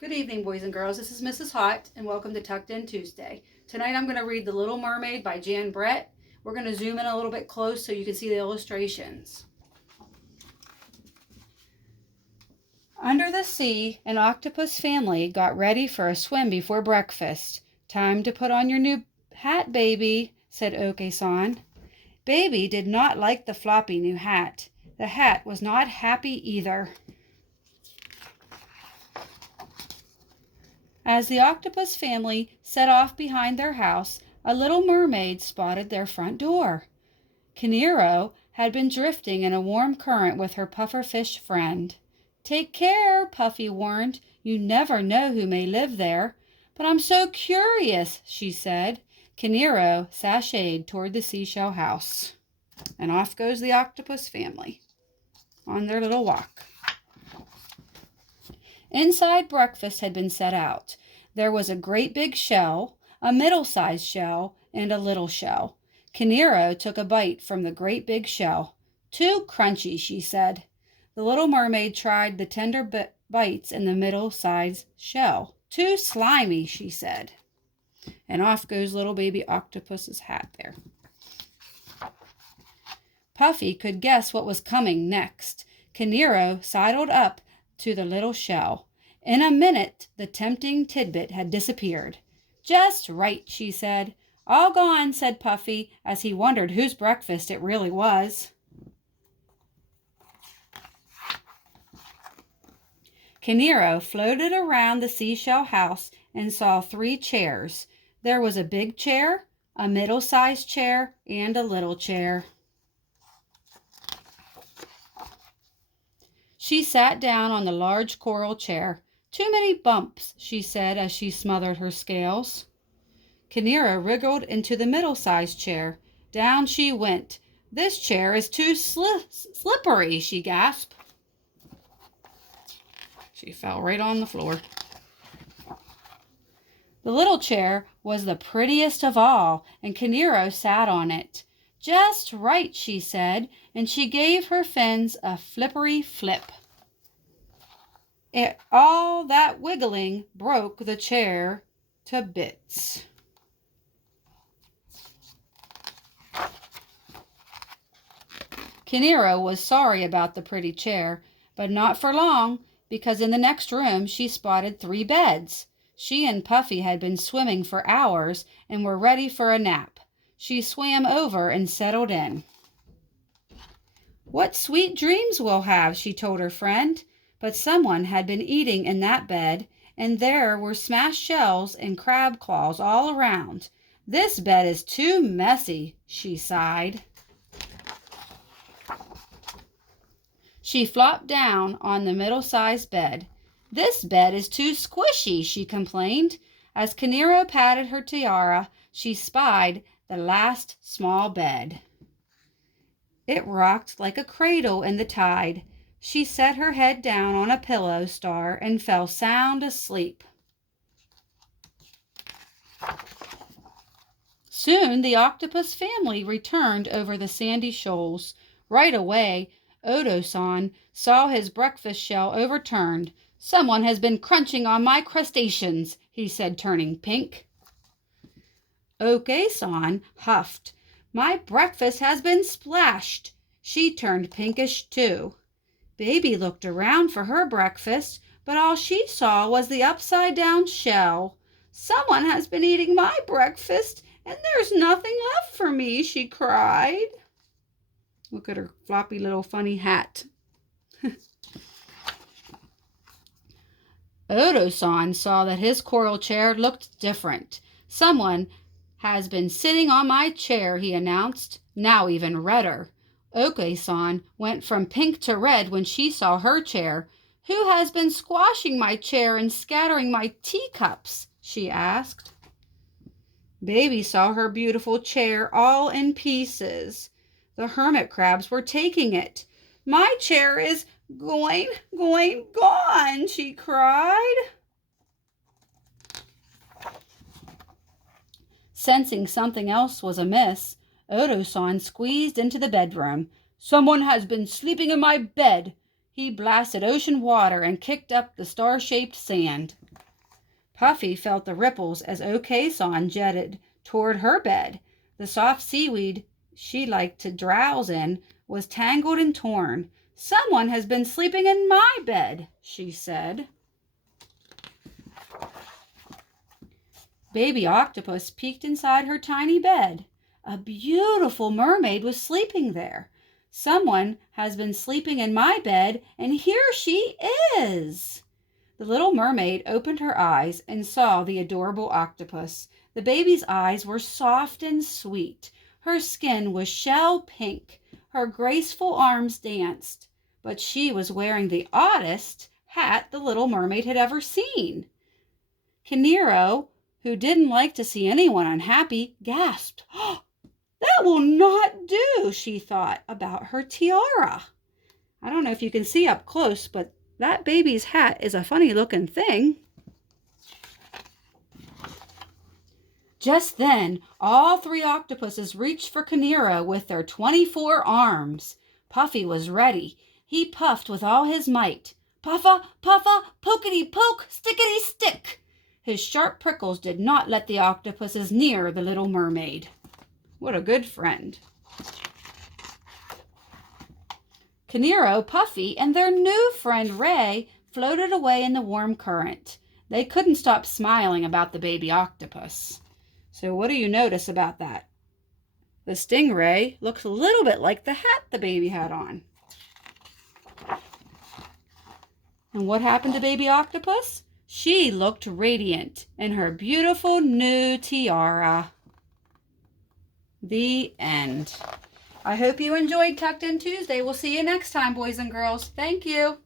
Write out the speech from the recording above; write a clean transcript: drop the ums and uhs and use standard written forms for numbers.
Good evening, boys and girls. This is Mrs. Haught, and welcome to Tucked In Tuesday. Tonight I'm going to read The Little Mermaid by Jan Brett. We're going to zoom in a little bit close so you can see the illustrations. Under the sea, an octopus family got ready for a swim before breakfast. Time to put on your new hat, baby, said Oke-san. Baby did not like the floppy new hat. The hat was not happy either. As the octopus family set off behind their house, a little mermaid spotted their front door. Kinero had been drifting in a warm current with her pufferfish friend. Take care, Puffy warned. You never know who may live there. But I'm so curious, she said. Kinero sashayed toward the seashell house. And off goes the octopus family on their little walk. Inside, breakfast had been set out. There was a great big shell, a middle-sized shell, and a little shell. Kinero took a bite from the great big shell. Too crunchy, she said. The little mermaid tried the tender bites in the middle-sized shell. Too slimy, she said. And off goes little baby octopus's hat there. Puffy could guess what was coming next. Kinero sidled up to the little shell. In a minute, the tempting tidbit had disappeared. Just right, she said. All gone, said Puffy, as he wondered whose breakfast it really was. Kinero floated around the seashell house and saw 3 chairs. There was a big chair, a middle-sized chair, and a little chair. She sat down on the large coral chair. Too many bumps, she said as she smothered her scales. Kinero wriggled into the middle-sized chair. Down she went. This chair is too slippery, she gasped. She fell right on the floor. The little chair was the prettiest of all, and Kinero sat on it. Just right, she said, and she gave her fins a flippery flip. All that wiggling broke the chair to bits. Kinero was sorry about the pretty chair, but not for long, because in the next room she spotted 3 beds. She and Puffy had been swimming for hours and were ready for a nap. She swam over and settled in. What sweet dreams we'll have, she told her friend. But someone had been eating in that bed, and there were smashed shells and crab claws all around. This bed is too messy, she sighed. She flopped down on the middle-sized bed. This bed is too squishy, she complained. As Kinero patted her tiara, she spied the last small bed. It rocked like a cradle in the tide. She set her head down on a pillow star and fell sound asleep. Soon the octopus family returned over the sandy shoals. Right away, Odo-san saw his breakfast shell overturned. Someone has been crunching on my crustaceans, he said, turning pink. Oke-san huffed. My breakfast has been splashed. She turned pinkish too. Baby looked around for her breakfast, but all she saw was the upside-down shell. Someone has been eating my breakfast, and there's nothing left for me, she cried. Look at her floppy little funny hat. Odo-san saw that his coral chair looked different. Someone has been sitting on my chair, he announced, now even redder. Oke-san went from pink to red when she saw her chair. Who has been squashing my chair and scattering my teacups? She asked. Baby saw her beautiful chair all in pieces. The hermit crabs were taking it. My chair is gone, she cried. Sensing something else was amiss, Odo-san squeezed into the bedroom. Someone has been sleeping in my bed. He blasted ocean water and kicked up the star-shaped sand. Puffy felt the ripples as Oke-san jetted toward her bed. The soft seaweed she liked to drowse in was tangled and torn. "Someone has been sleeping in my bed," she said. Baby octopus peeked inside her tiny bed. A beautiful mermaid was sleeping there. "Someone has been sleeping in my bed, and here she is." The little mermaid opened her eyes and saw the adorable octopus. The baby's eyes were soft and sweet. Her skin was shell pink. Her graceful arms danced. But she was wearing the oddest hat the little mermaid had ever seen. Kinero, who didn't like to see anyone unhappy, gasped. "Oh, that will not do," she thought about her tiara. I don't know if you can see up close, but that baby's hat is a funny looking thing. Just then, all three octopuses reached for Kinero with their 24 arms. Puffy was ready. He puffed with all his might. Puffa, puffa, pokety poke, stickety stick. His sharp prickles did not let the octopuses near the little mermaid. What a good friend. Kinero, Puffy, and their new friend Ray floated away in the warm current. They couldn't stop smiling about the baby octopus. So what do you notice about that? The stingray looks a little bit like the hat the baby had on. And what happened to baby octopus? She looked radiant in her beautiful new tiara. The end. I hope you enjoyed Tucked In Tuesday. We'll see you next time, boys and girls. Thank you.